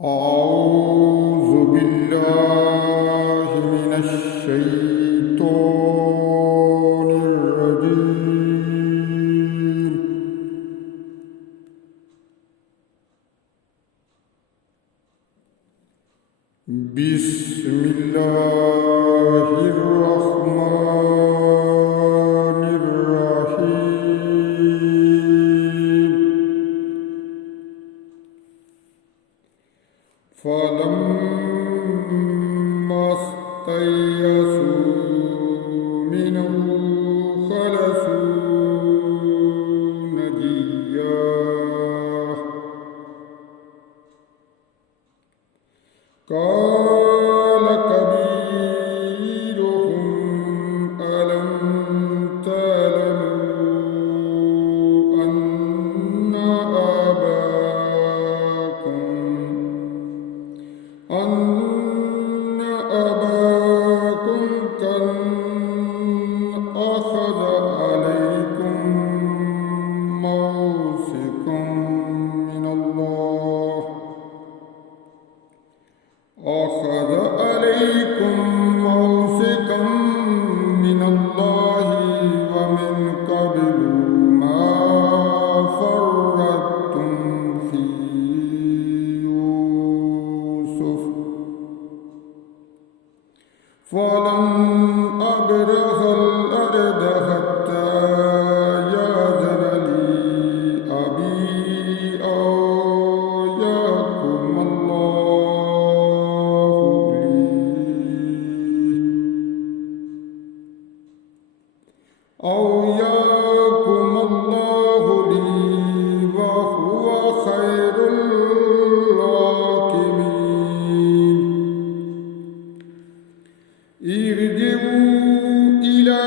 أعوذ بالله من الشيطان الرجيم. بسم الله الرحمن الرحيم. فلما استيئسوا منه خلصوا نجيا قال كبيرهم ألم تعلموا أن أباكم قد أخذ عليكم موثقا من الله ومن قبل ما فرطتم في يوسف فلن أبرح الأرض حتى يأذن لي أبي أو يحكم الله لي وهو خير الحاكمين. ارجعوا إلى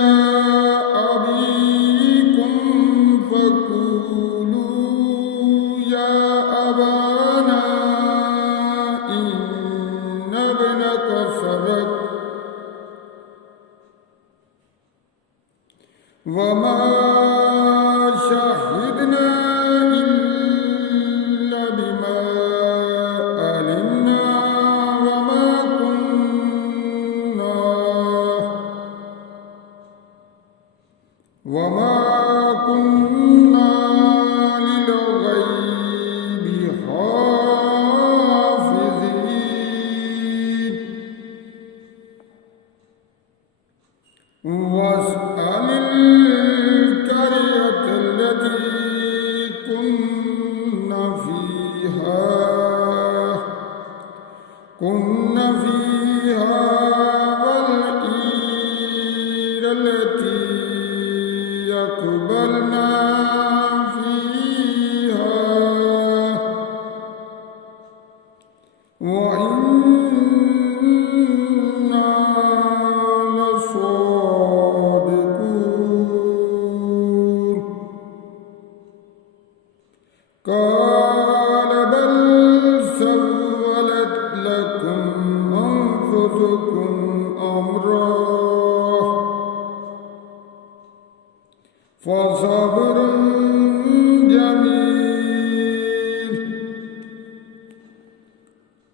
أبيكم فقولوا يا أبانا إن ابنك سرق وما شهدنا إلا بما علمنا وما كنا للغيب حافظين. واسأل القرية التي كنا فيها والعير التي يقبلنا فيها وإنا لصادقون. قال بل سولت لكم أنفسكم أمرا فصبر جميل.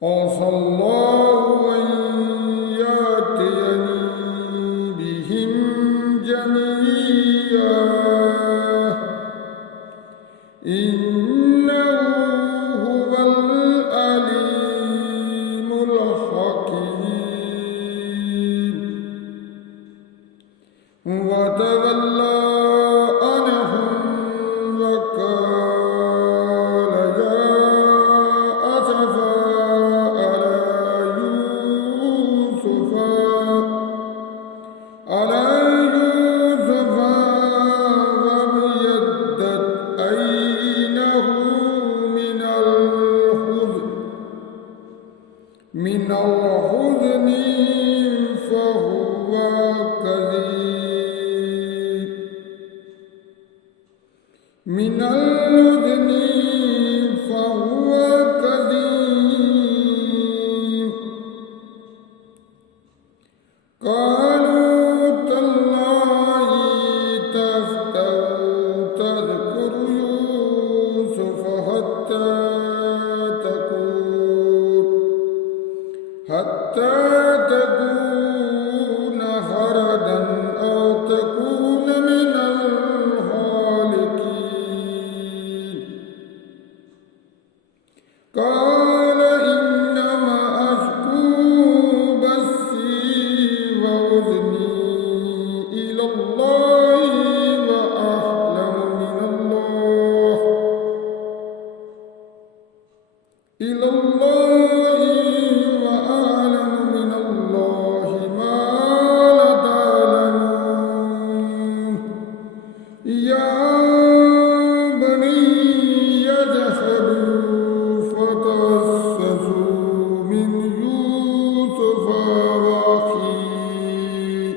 عسى الله أن يأتيني بهم جميعا إنه هو العليم الحكيم. وتولى وقال يا أسفا على يوسف وابيضت عينه من الحزن فهو كظيم. من الحزن فهو كظيم. قالوا تالله تذكر يوسف حتى تكون حتى تكون هردا أو تكون من الخالقين قال إنما أشكو بثي وحزني إلى الله وأعلم من الله ما لا تعلمون يا بني اذهبوا فتحسسوا من يوسف وأخيه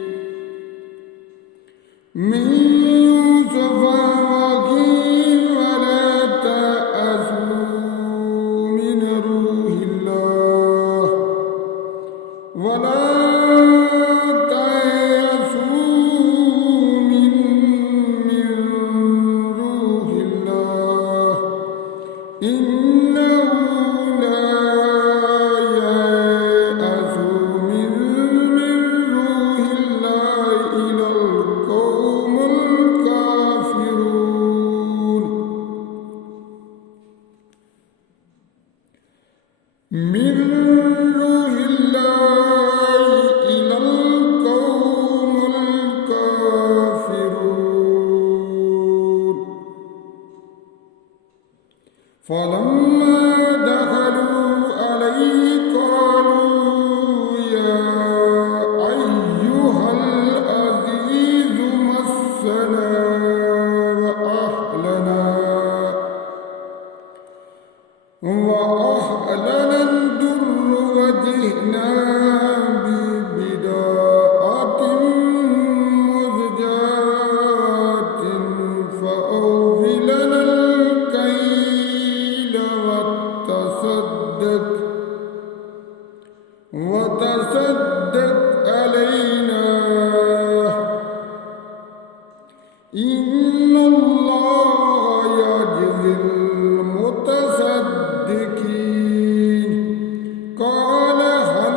ولا تأسوا من روح الله ولا تيأسوا من روح الله إنه لا ييأس من روح الله إلا القوم الكافرون من روح الله إلى القوم الكافرون فلما دخلوا عليه قالوا يا أيها العزيز مسنا وأهلنا الضر وجئنا ببضاعة مزجاة فأوف لنا الكيل وتصدق علينا إن الله يجزي المتصدقين قال هل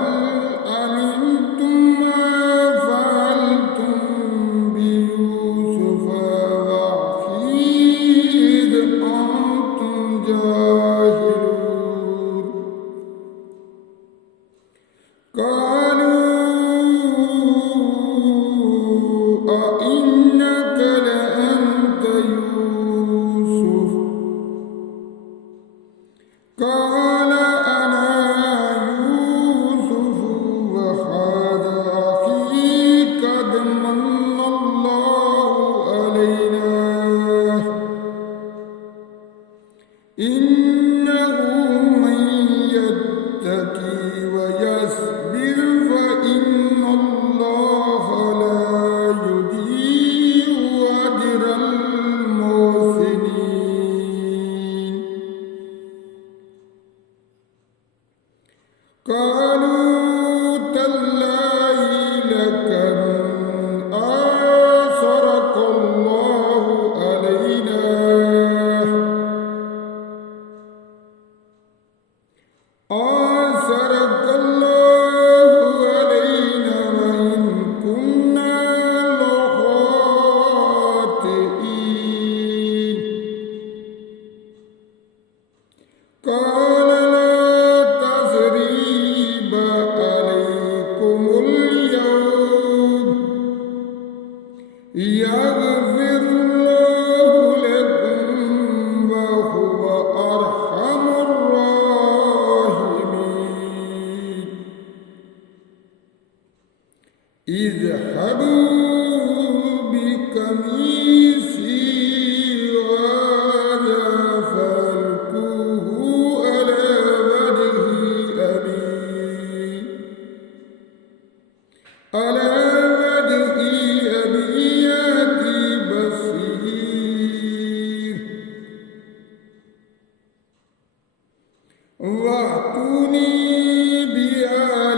علمتم ما فعلتم بيوسف وأخيه إذ أنتم جاهلون قالوا أئنك لأنت يوسف قال أنا يوسف وهذا أخي قد من الله علينا إنه من يتقي ويصبر فإن الله لا يضيع أجر المحسنين قالوا تالله لقد آثرك الله علينا وإن كنا لخاطئين قال لا تثريب عليكم اليوم يغفر الله لكم وهو أرحم الراحمين اذهبوا بقميصي وهذا فألقوه على وجه أبي يأتي بصير وأتوني بآية